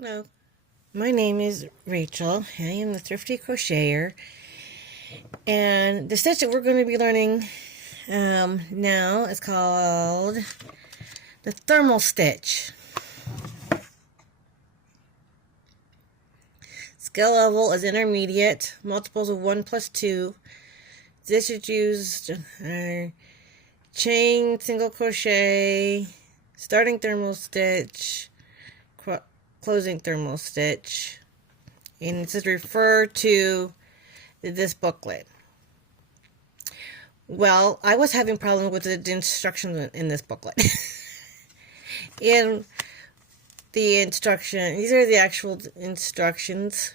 Hello, my name is Rachel. I am the Thrifty Crocheter, and the stitch that we're going to be learning now is called the thermal stitch. Skill level is intermediate, multiples of 1 plus 2. This is used chain, single crochet, starting thermal stitch, closing thermal stitch, and it says refer to this booklet. Well, I was having problems with the instructions in this booklet. In the instruction, these are the actual instructions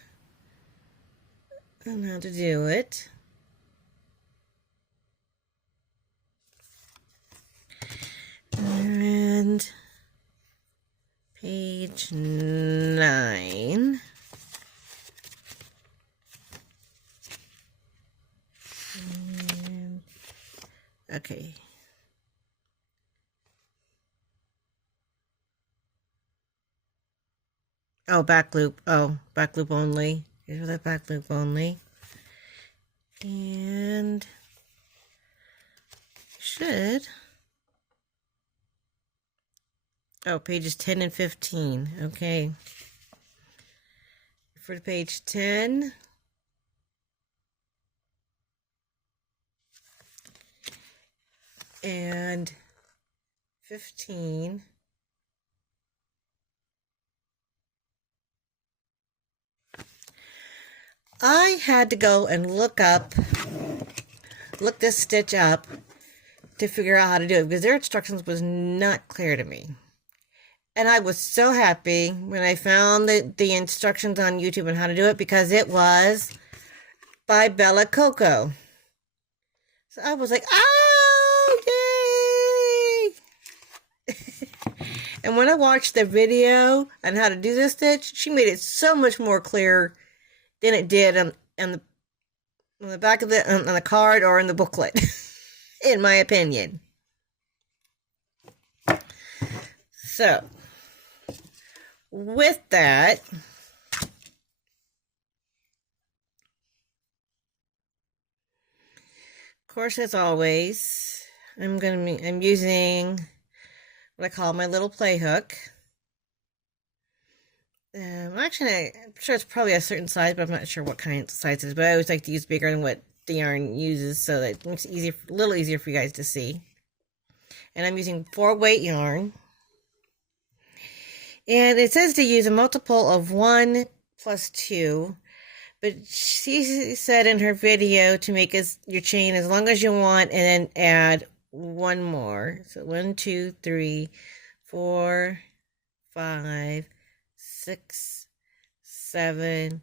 on how to do it. And page 9. And, okay. Oh, back loop. Oh, back loop only. Here's that back loop only. And should. Oh, pages 10 and 15. Okay. For page 10. And 15. I had to go and look this stitch up to figure out how to do it because their instructions was not clear to me. And I was so happy when I found the instructions on YouTube on how to do it because it was by Bella Coco. So I was like, oh, yay! And when I watched the video on how to do this stitch, she made it so much more clear than it did on the back of on the card or in the booklet, in my opinion. So, with that, of course, as always, I'm using what I call my little play hook. Actually, I'm sure it's probably a certain size, but I'm not sure what kind of size it is. But I always like to use bigger than what the yarn uses so that it makes it a little easier for you guys to see. And I'm using 4-weight yarn. And it says to use a multiple of 1 plus 2. But she said in her video to make your chain as long as you want and then add one more. So 1, 2, 3, 4, 5, 6, 7,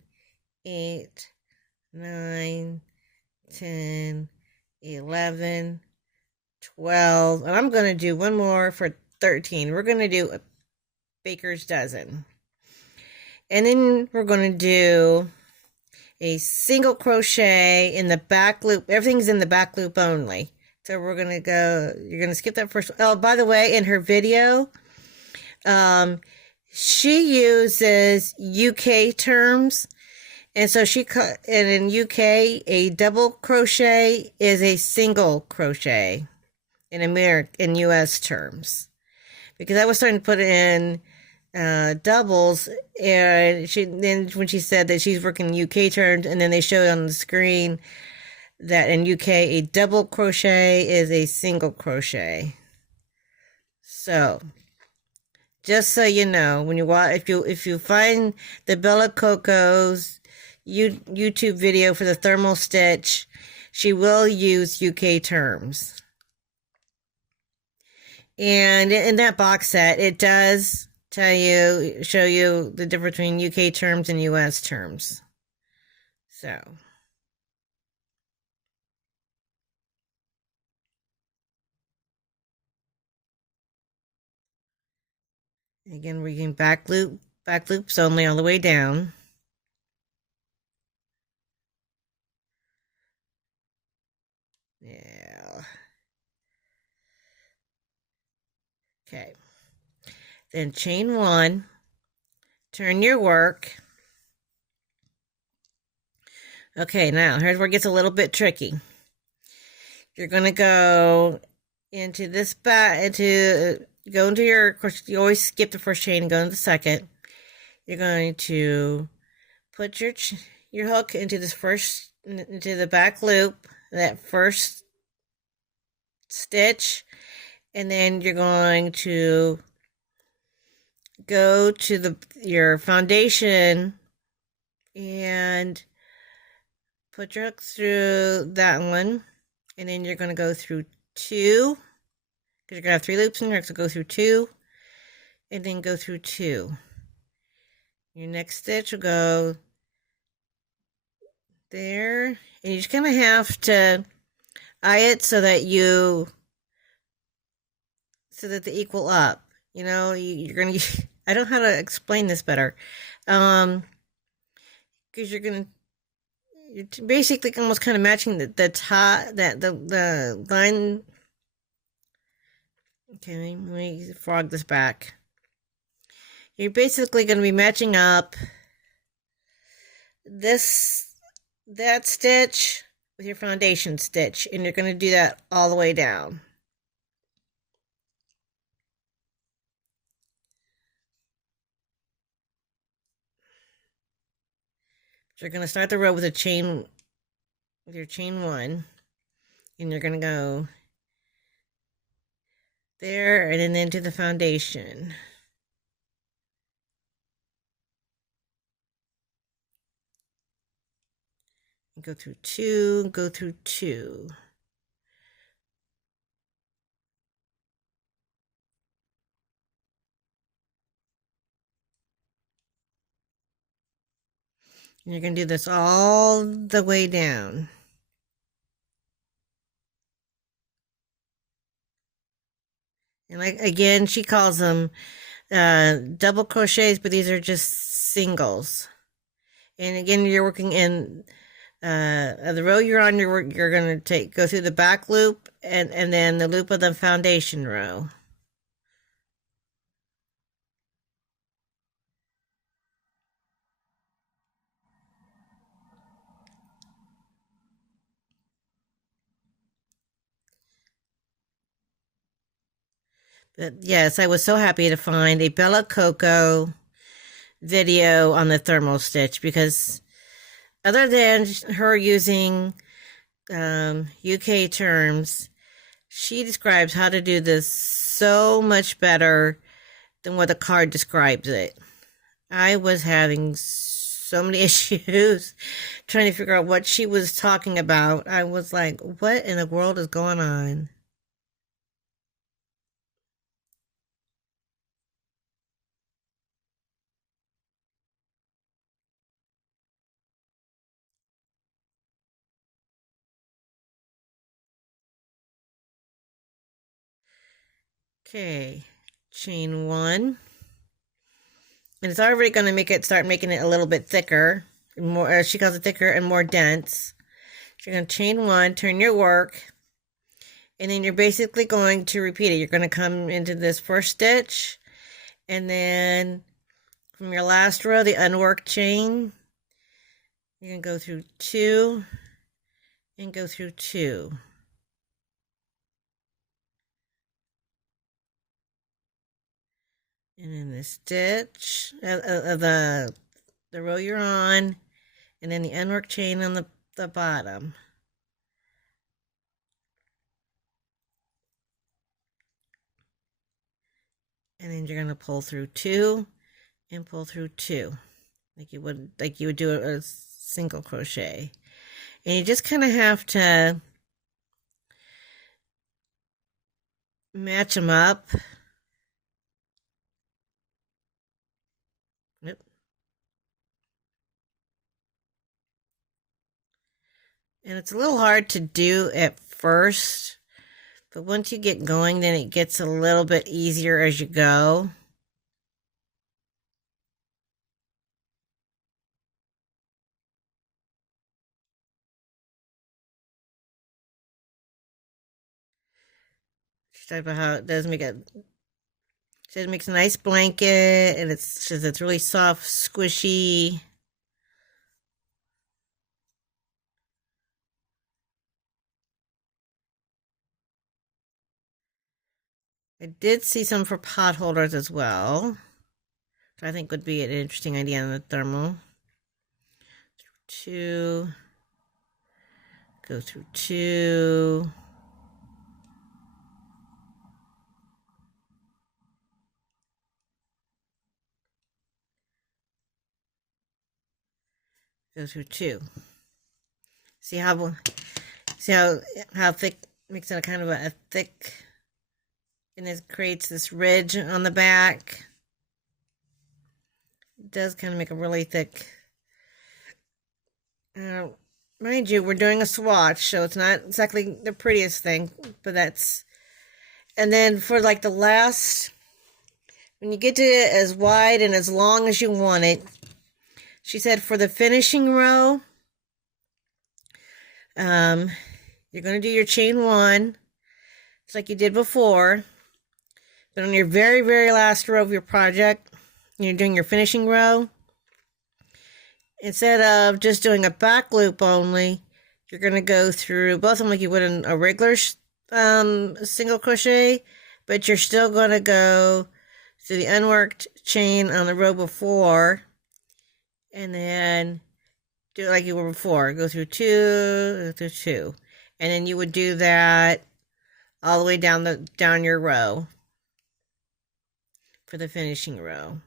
8, 9, 10, 11, 12. And I'm going to do one more for 13. We're going to do a baker's dozen. And then we're going to do a single crochet in the back loop. Everything's in the back loop only. So we're going to go, you're going to skip that first. Oh, by the way, in her video, she uses UK terms. And so and in UK, a double crochet is a single crochet in US terms. Because I was starting to put in doubles, and then when she said that she's working UK terms, and then they showed on the screen that in UK a double crochet is a single crochet. So just so you know, when you watch, if you find the Bella Coco's YouTube video for the thermal stitch, she will use UK terms. And in that box set, it does show you the difference between UK terms and US terms. So. Again, we're using back loops only all the way down. Yeah. Okay. Then chain 1, turn your work. Okay, now here's where it gets a little bit tricky. You're going to go into this go into your, of course, you always skip the first chain and go into the second. You're going to put your hook into into the back loop, that first stitch, and then you're going to go to your foundation and put your hook through that one, and then you're going to go through two, because you're going to have 3 loops in there, so go through 2, and then go through 2. Your next stitch will go there, and you just kind of have to eye it so that they equal up. You know, you're gonna. I don't know how to explain this better, because you're basically almost kind of matching the top, the line. Okay, let me frog this back. You're basically going to be matching up that stitch with your foundation stitch, and you're going to do that all the way down. So you're going to start the row with your chain 1, and you're going to go there and then into the foundation. Go through 2, go through 2. And you're going to do this all the way down. And like again, she calls them double crochets, but these are just singles. And again, you're working in the row you're on. You're going to go through the back loop and then the loop of the foundation row. But yes, I was so happy to find a Bella Coco video on the thermal stitch, because other than her using UK terms, she describes how to do this so much better than what the card describes it. I was having so many issues trying to figure out what she was talking about. I was like, what in the world is going on? Okay, chain 1. And it's already going to start making it a little bit thicker. More, she calls it thicker and more dense. So you're going to chain 1, turn your work, and then you're basically going to repeat it. You're going to come into this first stitch, and then from your last row, the unworked chain, you're going to go through 2 and go through 2. And then the stitch of the row you're on, and then the unworked chain on the bottom. And then you're going to pull through 2 and pull through 2, like you would do a single crochet. And you just kind of have to match them up. Yep. And it's a little hard to do at first, but once you get going, then it gets a little bit easier as you go. Just talk about how it does make it So it makes a nice blanket, and it's really soft, squishy. I did see some for pot holders as well, which I think would be an interesting idea on the thermal. Two, go through two. Go through two. See how thick, makes it a kind of a thick, and it creates this ridge on the back. It does kind of make a really thick. Mind you, we're doing a swatch, so it's not exactly the prettiest thing, but that's. And then for like the last, when you get to it as wide and as long as you want it, she said for the finishing row, you're going to do your chain one, just like you did before. But on your very, very last row of your project, you're doing your finishing row. Instead of just doing a back loop only, you're going to go through both of them like you would in a regular single crochet, but you're still going to go through the unworked chain on the row before, and then do it like you were before. Go through two, and then you would do that all the way down your row for the finishing row.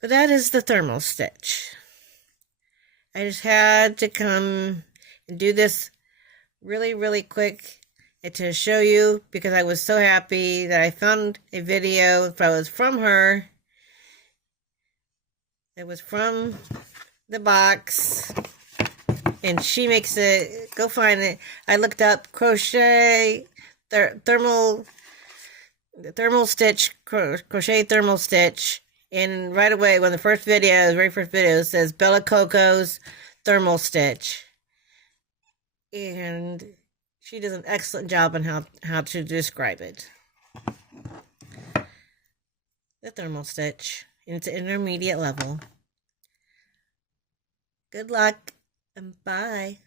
But that is the thermal stitch. I just had to come and do this really, really quick and to show you, because I was so happy that I found a video that was from her. It was from the box, and she makes it. Go find it. I looked up crochet thermal stitch, crochet thermal stitch, and right away, one of the very first videos says Bella Coco's thermal stitch, and she does an excellent job on how to describe it. The thermal stitch, and it's an intermediate level. Good luck, and bye.